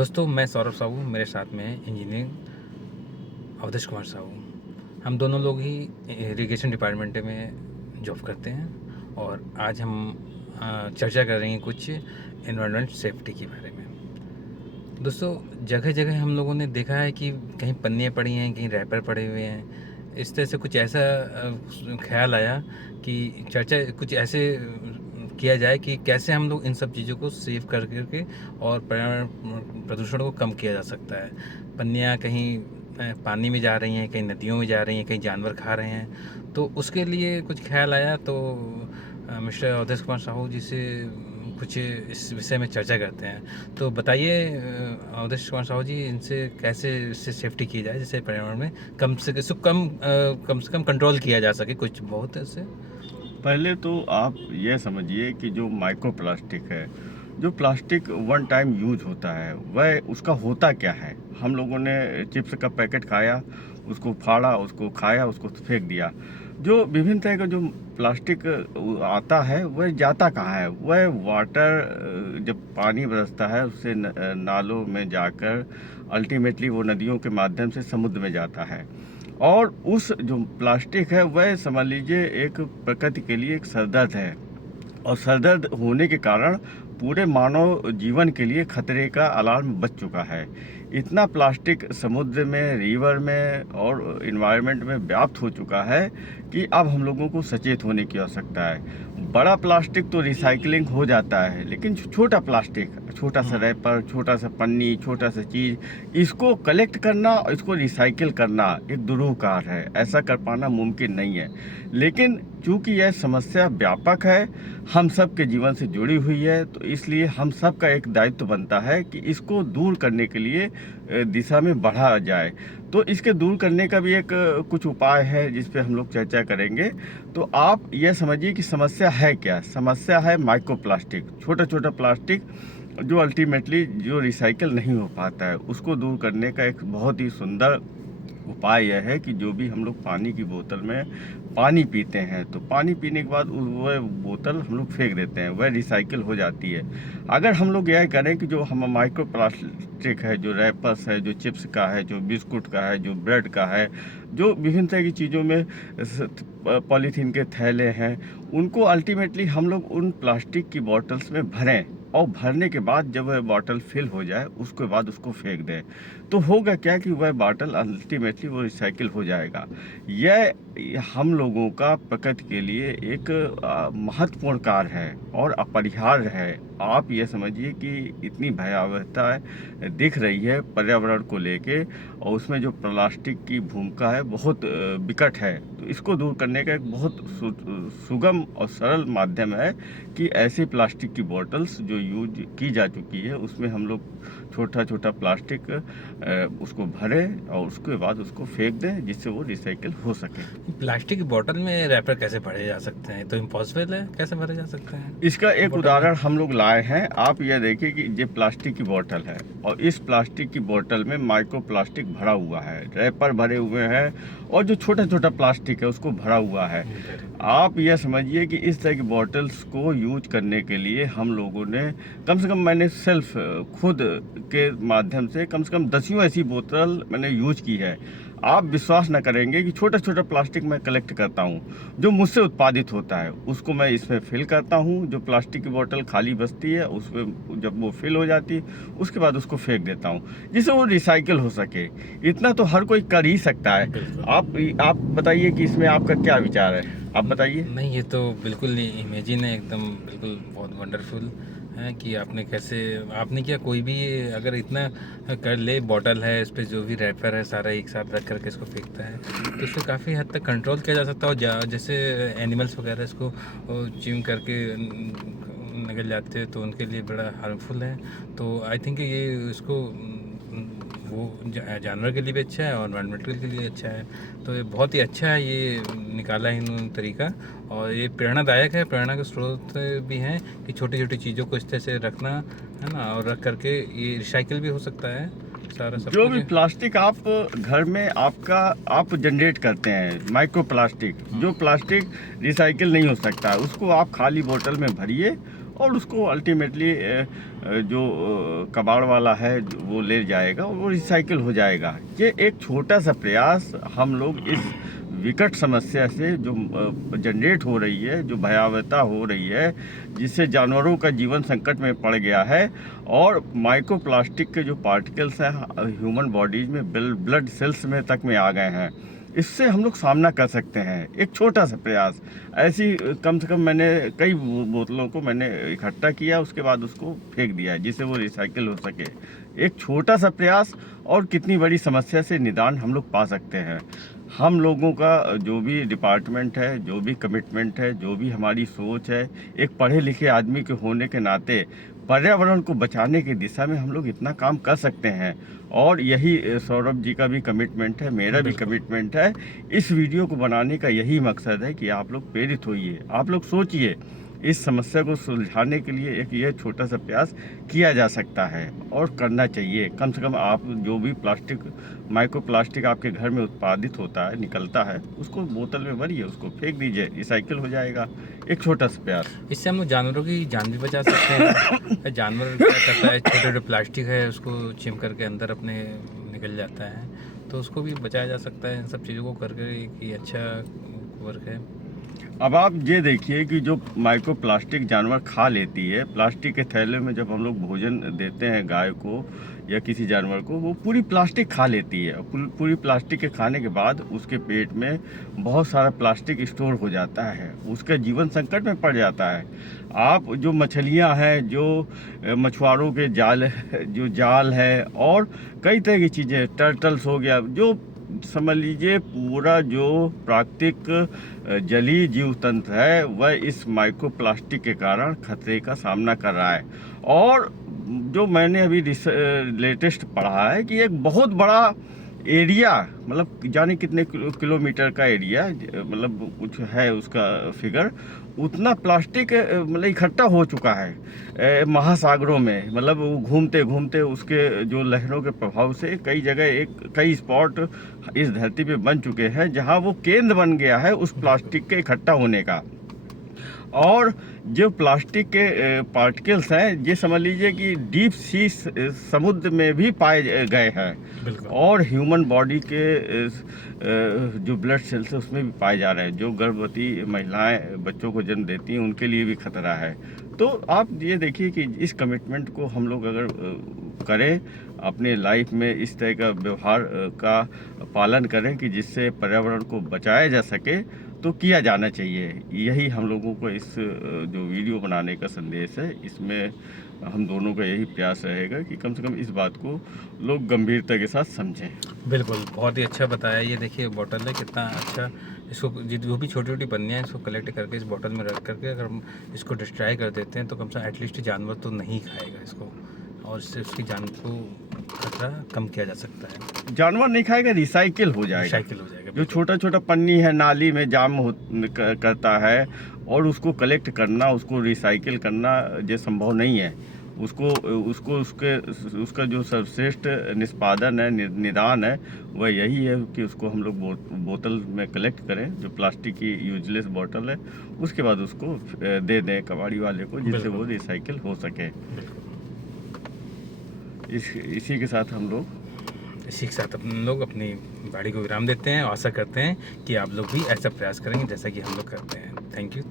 दोस्तों, मैं सौरभ साहू, मेरे साथ में है इंजीनियरिंग अवधेश कुमार साहू। हम दोनों लोग ही इरिगेशन डिपार्टमेंट में जॉब करते हैं और आज हम चर्चा कर रहे हैं कुछ एनवायरनमेंट सेफ्टी के बारे में। दोस्तों, जगह जगह हम लोगों ने देखा है कि कहीं पन्नियाँ पड़ी हैं, कहीं रैपर पड़े हुए हैं। इस तरह से कुछ ऐसा ख्याल आया कि चर्चा कुछ ऐसे किया जाए कि कैसे हम लोग इन सब चीज़ों को सेव कर करके और पर्यावरण प्रदूषण को कम किया जा सकता है। पन्नियाँ कहीं पानी में जा रही हैं, कहीं नदियों में जा रही हैं, कहीं जानवर खा रहे हैं, तो उसके लिए कुछ ख्याल आया। तो मिस्टर अवधेश कुमार साहू जी से कुछ इस विषय में चर्चा करते हैं। तो बताइए अवधेश कुमार साहू जी, इनसे कैसे इससे सेफ्टी की जाए जिससे पर्यावरण में कम से कम कंट्रोल किया जा सके कुछ बहुत ऐसे। पहले तो आप ये समझिए कि जो माइक्रो प्लास्टिक है, जो प्लास्टिक वन टाइम यूज होता है, वह उसका होता क्या है। हम लोगों ने चिप्स का पैकेट खाया, उसको फाड़ा, उसको खाया, उसको फेंक दिया। जो विभिन्न तरह का जो प्लास्टिक आता है वह जाता कहाँ है। वह वाटर जब पानी बरसता है उससे नालों में जाकर अल्टीमेटली वो नदियों के माध्यम से समुद्र में जाता है। और उस जो प्लास्टिक है वह समझ लीजिए एक प्रकृति के लिए एक सरदर्द है, और सरदर्द होने के कारण पूरे मानव जीवन के लिए खतरे का अलार्म बज चुका है। इतना प्लास्टिक समुद्र में, रिवर में और इन्वायरमेंट में व्याप्त हो चुका है कि अब हम लोगों को सचेत होने की आवश्यकता है। बड़ा प्लास्टिक तो रिसाइकलिंग हो जाता है, लेकिन छोटा प्लास्टिक, छोटा सा रैपर, छोटा सा पन्नी, छोटा सा चीज़, इसको कलेक्ट करना और इसको रिसाइकिल करना एक दुरूह कार्य है। ऐसा कर पाना मुमकिन नहीं है। लेकिन चूंकि यह समस्या व्यापक है, हम सब के जीवन से जुड़ी हुई है, तो इसलिए हम सब का एक दायित्व बनता है कि इसको दूर करने के लिए दिशा में बढ़ा जाए। तो इसके दूर करने का भी एक कुछ उपाय है जिस पे हम लोग चर्चा करेंगे। तो आप यह समझिए कि समस्या है क्या। समस्या है माइक्रो प्लास्टिक, छोटा छोटा प्लास्टिक जो अल्टीमेटली जो रिसाइकिल नहीं हो पाता है। उसको दूर करने का एक बहुत ही सुंदर उपाय यह है कि जो भी हम लोग पानी की बोतल में पानी पीते हैं, तो पानी पीने के बाद वह बोतल हम लोग फेंक देते हैं, वह रिसाइकिल हो जाती है। अगर हम लोग यह करें कि जो हम माइक्रो प्लास्टिक है, जो रैपर्स है, जो चिप्स का है, जो बिस्कुट का है, जो ब्रेड का है, जो विभिन्न तरह की चीज़ों में पॉलीथीन के थैले हैं, उनको अल्टीमेटली हम लोग उन प्लास्टिक की बॉटल्स में भरें, और भरने के बाद जब वह बॉटल फिल हो जाए उसके बाद उसको फेंक दें। तो होगा क्या कि वह बॉटल अल्टीमेटली वो रिसाइकिल हो जाएगा। यह हम लोगों का प्रकृति के लिए एक महत्वपूर्ण कार्य है और अपरिहार्य है। आप ये समझिए कि इतनी भयावहता दिख रही है पर्यावरण को लेके, और उसमें जो प्लास्टिक की भूमिका है बहुत विकट है। तो इसको दूर करने का एक बहुत सुगम और सरल माध्यम है कि ऐसे प्लास्टिक की बॉटल्स जो यूज की जा चुकी है उसमें हम लोग छोटा छोटा प्लास्टिक उसको भरें और उसके बाद उसको फेंक दें, जिससे वो रिसाइकिल हो सके। प्लास्टिक की बोतल में रैपर कैसे भरे जा सकते हैं? तो इम्पॉसिबल है, कैसे भरे जा सकते हैं इसका एक बोतल में? उदाहरण हम लोग लाए हैं। आप यह देखिए कि ये प्लास्टिक की बोतल है, और इस प्लास्टिक की बोतल में माइक्रो प्लास्टिक भरा हुआ है, रैपर भरे हुए हैं, और जो छोटा छोटा प्लास्टिक है उसको भरा हुआ है। आप यह समझिए कि इस तरह की बॉटल्स को यूज करने के लिए हम लोगों ने कम से कम, मैंने सेल्फ खुद के माध्यम से कम 10 ऐसी बोतल मैंने यूज की है। आप विश्वास न करेंगे कि छोटा छोटा प्लास्टिक मैं कलेक्ट करता हूँ, जो मुझसे उत्पादित होता है उसको मैं इसमें फिल करता हूँ। जो प्लास्टिक की बोतल खाली बचती है उसमें जब वो फिल हो जाती है उसके बाद उसको फेंक देता हूँ, जिससे वो रिसाइकिल हो सके। इतना तो हर कोई कर ही सकता है। बिल्कुल। आप बताइए कि इसमें आपका क्या विचार है, आप बताइए। नहीं, ये तो बिल्कुल इमेजिन है एकदम, बिल्कुल बहुत वंडरफुल है कि आपने क्या, कोई भी अगर इतना कर ले, बॉटल है इस पे जो भी रैपर है सारा एक साथ रख करके इसको फेंकता है, तो इससे काफ़ी हद तक कंट्रोल किया जा सकता है। और जैसे एनिमल्स वगैरह इसको चिम करके निकल जाते हैं तो उनके लिए बड़ा हार्मफुल है। तो आई थिंक ये इसको वो जानवर के लिए भी अच्छा है और एनवायरमेंटल के लिए अच्छा है। तो ये बहुत ही अच्छा है, ये निकाला है इन्होंने तरीका, और ये प्रेरणादायक है, प्रेरणा के स्रोत भी हैं कि छोटी छोटी चीज़ों को इस तरह से रखना है ना, और रख करके ये रिसाइकिल भी हो सकता है सारा सब जो कुछ। भी प्लास्टिक आप घर में आप जनरेट करते हैं, माइक्रो प्लास्टिक, जो प्लास्टिक रिसाइकिल नहीं हो सकता, उसको आप खाली बोतल में भरिए और उसको अल्टीमेटली जो कबाड़ वाला है वो ले जाएगा और वो रिसाइकिल हो जाएगा। ये एक छोटा सा प्रयास हम लोग इस विकट समस्या से जो जनरेट हो रही है, जो भयावहता हो रही है, जिससे जानवरों का जीवन संकट में पड़ गया है, और माइक्रो प्लास्टिक के जो पार्टिकल्स हैं ह्यूमन बॉडीज में ब्लड सेल्स में तक में आ गए हैं, इससे हम लोग सामना कर सकते हैं। एक छोटा सा प्रयास, ऐसी कम से कम मैंने कई बोतलों को मैंने इकट्ठा किया, उसके बाद उसको फेंक दिया जिससे वो रिसाइकिल हो सके। एक छोटा सा प्रयास और कितनी बड़ी समस्या से निदान हम लोग पा सकते हैं। हम लोगों का जो भी डिपार्टमेंट है, जो भी कमिटमेंट है, जो भी हमारी सोच है, एक पढ़े लिखे आदमी के होने के नाते पर्यावरण को बचाने की दिशा में हम लोग इतना काम कर सकते हैं। और यही सौरभ जी का भी कमिटमेंट है, मेरा भी कमिटमेंट है। इस वीडियो को बनाने का यही मकसद है कि आप लोग प्रेरित होइए, आप लोग सोचिए, इस समस्या को सुलझाने के लिए एक ये छोटा सा प्रयास किया जा सकता है और करना चाहिए। कम से कम आप जो भी प्लास्टिक, माइक्रो प्लास्टिक आपके घर में उत्पादित होता है, निकलता है, उसको बोतल में भरिए, उसको फेंक दीजिए, रिसाइकिल हो जाएगा। एक छोटा सा प्रयास, इससे हम लोग जानवरों की जान भी बचा सकते हैं। जानवर क्या करता है, छोटे छोटे प्लास्टिक है उसको चिम करके अंदर अपने निकल जाता है, तो उसको भी बचाया जा सकता है इन सब चीज़ों को करके। ये अच्छा वर्क है। अब आप ये देखिए कि जो माइक्रो प्लास्टिक जानवर खा लेती है, प्लास्टिक के थैले में जब हम लोग भोजन देते हैं गाय को या किसी जानवर को, वो पूरी प्लास्टिक खा लेती है। पूरी प्लास्टिक के खाने के बाद उसके पेट में बहुत सारा प्लास्टिक स्टोर हो जाता है, उसका जीवन संकट में पड़ जाता है। आप जो मछलियां हैं, जो मछुआरों के जाल है और कई तरह की चीज़ें, टर्टल्स हो गया, जो समझ लीजिए पूरा जो प्राकृतिक जलीय जीव तंत्र है वह इस माइक्रो प्लास्टिक के कारण खतरे का सामना कर रहा है। और जो मैंने अभी लेटेस्ट पढ़ा है कि एक बहुत बड़ा एरिया, मतलब जाने कितने किलोमीटर का एरिया, मतलब कुछ है उसका फिगर, उतना प्लास्टिक मतलब इकट्ठा हो चुका है महासागरों में। मतलब वो घूमते घूमते उसके जो लहरों के प्रभाव से कई जगह कई स्पॉट इस धरती पे बन चुके हैं जहां वो केंद्र बन गया है उस प्लास्टिक के इकट्ठा होने का। और जो प्लास्टिक के पार्टिकल्स हैं, ये समझ लीजिए कि डीप सी समुद्र में भी पाए गए हैं और ह्यूमन बॉडी के जो ब्लड सेल्स है उसमें भी पाए जा रहे हैं। जो गर्भवती महिलाएं बच्चों को जन्म देती हैं उनके लिए भी खतरा है। तो आप ये देखिए कि इस कमिटमेंट को हम लोग अगर करें, अपने लाइफ में इस तरह का व्यवहार का पालन करें कि जिससे पर्यावरण को बचाया जा सके, तो किया जाना चाहिए। यही हम लोगों को इस जो वीडियो बनाने का संदेश है, इसमें हम दोनों का यही प्रयास रहेगा कि कम से कम इस बात को लोग गंभीरता के साथ समझें। बिल्कुल, बहुत ही अच्छा बताया। ये देखिए बॉटल है, कितना अच्छा। इसको जो भी छोटी छोटी पन्नियाँ हैं इसको कलेक्ट करके इस बॉटल में रख करके अगर हम इसको डिस्ट्रॉय कर देते हैं तो कम से कम एटलीस्ट जानवर तो नहीं खाएगा इसको, और इससे उसकी जान को खतरा कम किया जा सकता है। जानवर नहीं खाएगा, रिसाइकिल हो जाएगा। रिसाइकिल हो जाएगा। जो छोटा छोटा पन्नी है नाली में जाम करता है और उसको कलेक्ट करना, उसको रिसाइकिल करना ये संभव नहीं है। उसका जो सर्वश्रेष्ठ निष्पादन है, निदान है, वह यही है कि उसको हम लोग बोतल में कलेक्ट करें, जो प्लास्टिक की यूजलेस बोतल है, उसके बाद उसको दे दें कबाड़ी वाले को जिससे वो रिसाइकिल हो सके। इसी के साथ हम लोग अपनी गाड़ी को विराम देते हैं और आशा करते हैं कि आप लोग भी ऐसा प्रयास करेंगे जैसा कि हम लोग करते हैं। Thank you.